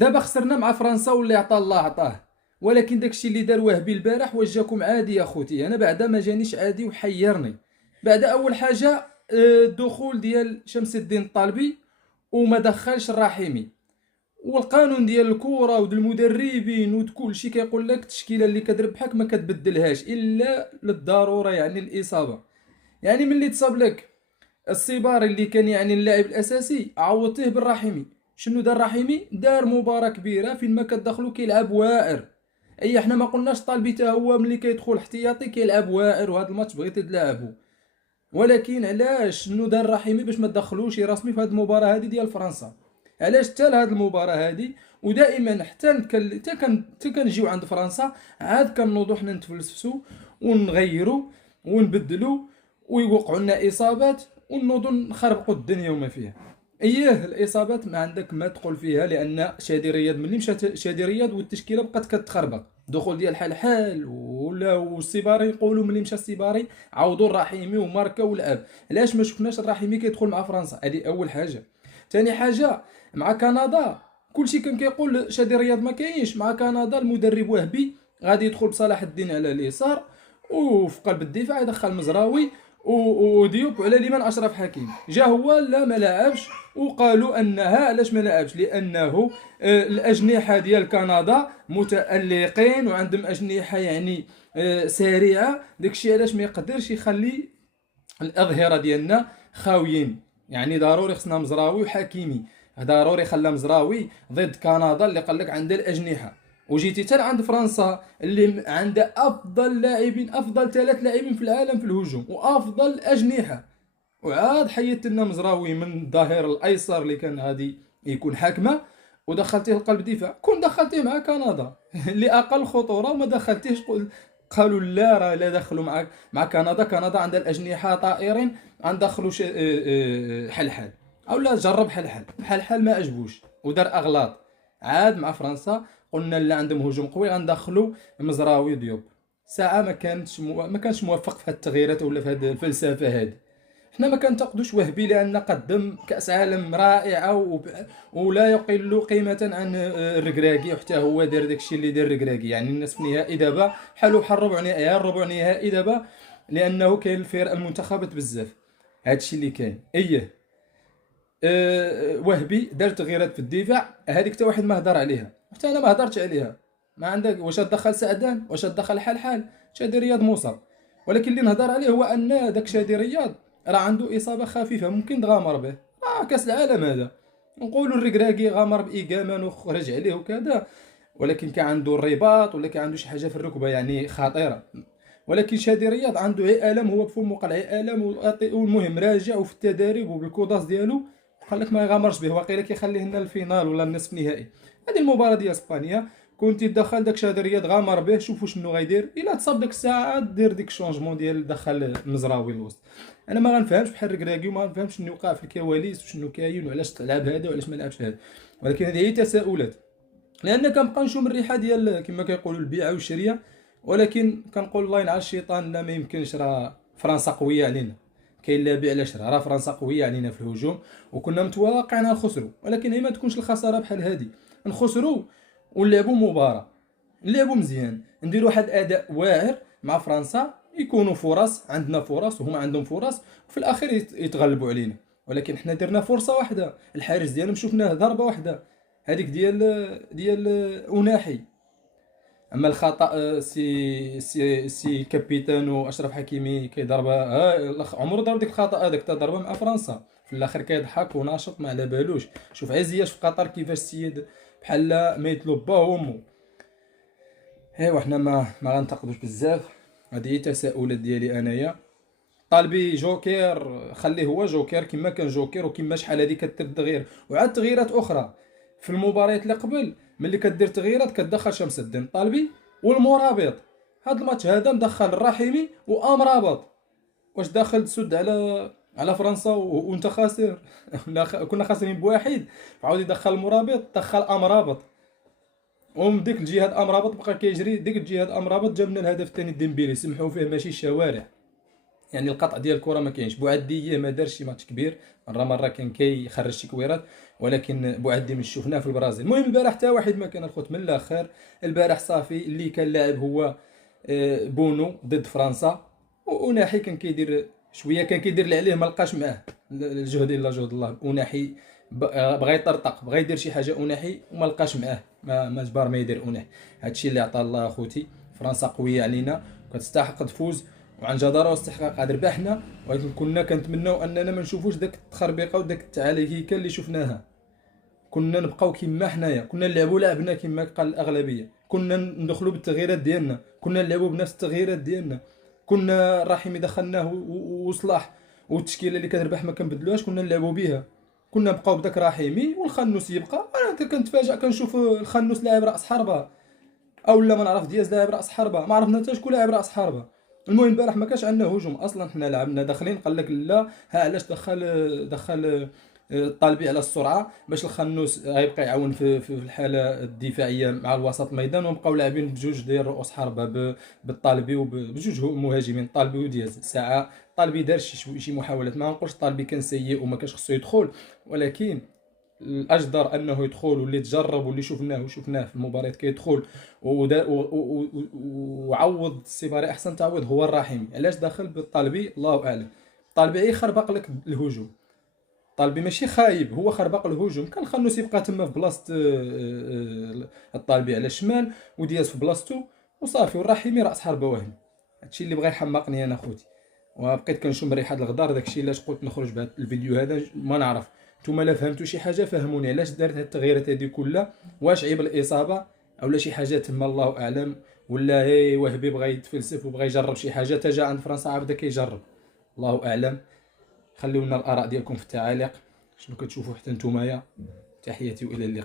دابا خسرنا مع فرنسا واللي عطا الله عطاه. ولكن داكشي اللي دار وهبي البارح واش جاكم عادي يا خوتي؟ انا بعدا ما جانيش عادي وحيرني. بعد اول حاجه الدخول ديال شمس الدين الطالبي وما دخلش الرحيمي. والقانون ديال الكره وديال المدربين وكل شيء كيقول لك التشكيله اللي كتربحك ما كتبدلهاش الا للضروره، يعني الاصابه. يعني ملي تصاب لك السيباري اللي كان يعني اللاعب الاساسي عوضتيه بالرحيمي. شنو دار الرحيمي؟ دار مباراه كبيره فين ما كتدخلو كيلعب واعر. اي حنا ما قلناش طالبي حتى هو ملي كيدخل احتياطي كيلعب واعر وهذا الماتش بغيتي تلعبو. ولكن علاش شنو دار الرحيمي باش ما تدخلوش رسمي في هذه المباراه هذه ديال فرنسا؟ علاش حتى لهاد المباراه هذه ودائما حتى كنجيو عند فرنسا عاد كنوضو حنا نتفلسفسو ونغيرو ونبدلو ويوقعوا لنا اصابات ونوضو نخربقوا الدنيا وما فيها. اييه الاصابات ما عندك ما تقول فيها، لان شادي رياض ملي مشات شادي رياض والتشكيله بقات كتخربق. دخول ديال حال ولا والسيباري يقولوا ملي مشى السيباري عوضوا الرحيمي وماركا ولعب. علاش ما شفناش الرحيمي كيدخل مع فرنسا؟ هذه اول حاجه. ثاني حاجه، مع كندا كلشي كان كيقول شادي رياض ما كاينش. مع كندا المدرب وهبي غادي يدخل بصلاح الدين على اليسار، وفي قلب الدفاع يدخل مزراوي وديوب على اليمين اشرف حكيمي. جا هو لا ما لعبش، وقالوا انها علاش ما لعبش؟ لانه الاجنحه ديال كندا متالقين وعندهم اجنحه يعني سريعه. داكشي علاش ما يقدرش يخلي الاظهره ديالنا خاويين. يعني ضروري خصنا مزراوي وحكيمي. ضروري خلى مزراوي ضد كندا اللي قال لك عندها الاجنحه. وجيتي حتى عند فرنسا اللي عندها افضل لاعبين، افضل ثلاث لاعبين في العالم في الهجوم وافضل اجنحه، وعاد حيدت لنا مزراوي من الظهير الايسر اللي كان غادي يكون حاكمه ودخلتيه لقلب الدفاع. كون دخلتيه مع كندا اللي اقل خطوره وما دخلتيهش قالوا لا راه لا دخلوا معك مع كندا. كندا عندها الاجنحه طائرين غندخلوا حلحل. او لا جرب حلحل، حلحل ما عجبوش ودار اغلاط. عاد مع فرنسا قلنا لا عندهم هجوم قوي غندخلوا مزراوي ديوب. ساعه ما كانش موفق في هذه التغييرات ولا في هذه الفلسفه هذه. حنا ما كنتقدوش وهبي لان قدم كاس عالم رائعه ولا يقل قيمه عن الركراكي، وحتى هو دار داكشي اللي دار الركراكي. يعني الناس في النهائي دابا بحالو بحال ربع نهائي الربع نهائي دابا، لانه كاين الفرق المنتخبات بزاف. هادشي اللي كاين. ايه وهبي دار تغييرات في الدفاع هذيك حتى واحد ما هضر عليها، حتى انا ما هضرتش عليها. ما عندك واش تدخل سعدان، واش تدخل حال شادي رياض مصاب. ولكن اللي نهضر عليه هو ان داك شادي رياض راه عنده اصابه خفيفه ممكن تغامر به. كاس العالم هذا. نقولوا الركراكي غامر بايقامان وخرج عليه وكذا، ولكن كان عنده الرباط ولا كان عنده شي حاجه في الركبه يعني خطيره. ولكن شادي رياض عنده الم، هو بفم وقع الم والمهم راجع وفي التدريب وبالكوداس ديالو قال لك ما يغامرش به، واقيلا كيخليه لنا الفينال ولا النصف النهائي. هذه المباراه ديال اسبانيا كنت تدخل داك شادي رياض غامر به، شوفوا شنو غيدير. الا تصاب ديك الساعه دير ديك الشونجمون ديال دخل مزراوي الوسط. انا ما غنفهمش بحال الركراكي وما غنفهمش شنو وقع في الكواليس وشنو كاين وعلاش تلعب هذا وعلاش ما لعبش هذا. ولكن هذه هي تساؤلات، لان كنبقى نشوف من الريحه ديال كما كيقولوا البيعه والشريه. ولكن كنقول الله ينعل الشيطان، لا ما يمكنش، راه فرنسا قويه علينا. كاين لا بيع علاش راه فرنسا قويه علينا في الهجوم وكنا متوقعين نخسروا. ولكن هي ما تكونش الخساره بحال هذه، نخسروا ونلعبوا مباراه، نلعبوا مزيان، نديروا واحد الاداء واعر مع فرنسا، يكونوا فرص عندنا فرص وهما عندهم فرص وفي الاخير يتغلبوا علينا. ولكن حنا درنا فرصه واحده، الحارس ديالهم شفناه ضربه واحده هذيك ديال اناحي. اما الخطا سي كابيتانو اشرف حكيمي كيضربها عمرو ضرب ديك الخطا هذاك تا ضربه مع فرنسا في الاخر كيضحك وناشط ما على بالوش. شوف عزياش في قطر كيفاش السيد بحال ما يطلب با امه. ايوا حنا ما غنتقدوش بزاف. هذه هي التساؤلات ديالي انايا. طالبي جوكر خليه هو جوكر كما كان جوكر وكما شحال هذه كدير تغيير وعاد تغييرات اخرى في المباريات اللي قبل. ملي كدير تغييرات كتدخل شمس الدين طالبي والمرابط. هاد الماتش هذا مدخل الرحيمي وامرابط. واش داخل تسد على فرنسا وانت خاسر؟ كنا خاسرين بواحد فعاود يدخل المرابط دخل امرابط. ومن ديك الجهه امرابط بقى كيجري ديك الجهه امرابط جاب لنا الهدف الثاني ديمبيلي سمحوا فيه ماشي الشوارع. يعني القطع ديال الكره ما كاينش. بوعدي ما دارش شي ماتش كبير، مره كان كيخرج شي كويرات، ولكن بوعدي مش شفناه في البرازيل. المهم البارح حتى واحد ما كان الخوت من الاخر. البارح صافي اللي كان لاعب هو بونو ضد فرنسا، وناحي كان كيدير شويه، كان كيدير اللي عليه ما لقاش معاه الجهد الا جهد الله. وناحي بغى يطرطق، بغى يدير شي حاجه اناحي وما لقاش معاه، ما جبر ما يدير اناحي. هادشي اللي عطا الله اخوتي. فرنسا قويه علينا وكتستحق تفوز، وعن جدارة واستحقاق عاد ربحنا، ولكن كنا كنتمناو اننا ما نشوفوش داك التخربيقه وداك التعاليكيكه اللي شفناها. كنا نبقاو كيما حنايا، كنا نلعبوا لعبنا كيما قال الاغلبيه، كنا ندخلوا بالتغييرات ديالنا، كنا نلعبوا بنفس التغييرات ديالنا، كنا رحيمي دخلناه وصلاح، والتشكيله اللي كتربح ما كنبدلوهاش، كنا نلعبوا بها. كنا نبقاو بداك رحيمي والخنوس يبقى. انا كنتفاجئ كنشوف الخنوس لاعب راس حربه، او لا ما نعرف دياز لاعب راس حربه، ما عرفنا حتى شكون لاعب راس حربه. المهم البارح ما كانش عندنا هجوم اصلا، حنا لعبنا داخلين. قال لك لا، ها علاش دخل الطالبي على السرعه باش الخنوس غيبقى يعاون في الحاله الدفاعيه مع الوسط الميدان، ونبقاو لاعبين بجوج ديال رؤوس حربه بالطالبي وبجوج مهاجمين، الطالبي ودياز. ساعه الطالبي دار شي محاولات، ما نقولش الطالبي كان سيء وما كانش خصو يدخل، ولكن الاجدر انه يدخل، واللي تجرب واللي شفناه في المباريات كيدخل وعوض السيباري احسن تعويض هو الرحيمي. علاش داخل بالطالبي الله اعلم. الطالبي غير خربق لك الهجوم، الطالبي ماشي خايب، هو خربق الهجوم. كان خنوس يبقى تما في بلاصه الطالبي على الشمال، ودياز في بلاصتو وصافي، والرحيمي راس حربه وهمي. هادشي اللي بغى يحمقني انا خوتي، وبقيت كنشم ريحه الغدار. داكشي علاش قلت نخرج بهذا الفيديو هذا. ما نعرف نتوما لا فهمتوا شي حاجه فهموني، علاش دارت هاد التغييرات هادي كلها؟ واش عيب الاصابه اولا شي حاجه تما الله اعلم، ولا هي وهبي بغى يتفلسف وبغى يجرب شي حاجه تجا عند فرنسا عاد بدا كيجرب، الله اعلم. خليونا الاراء ديالكم في التعاليق، شنو كتشوفوا حتى نتوما. تحياتي والى اللقاء.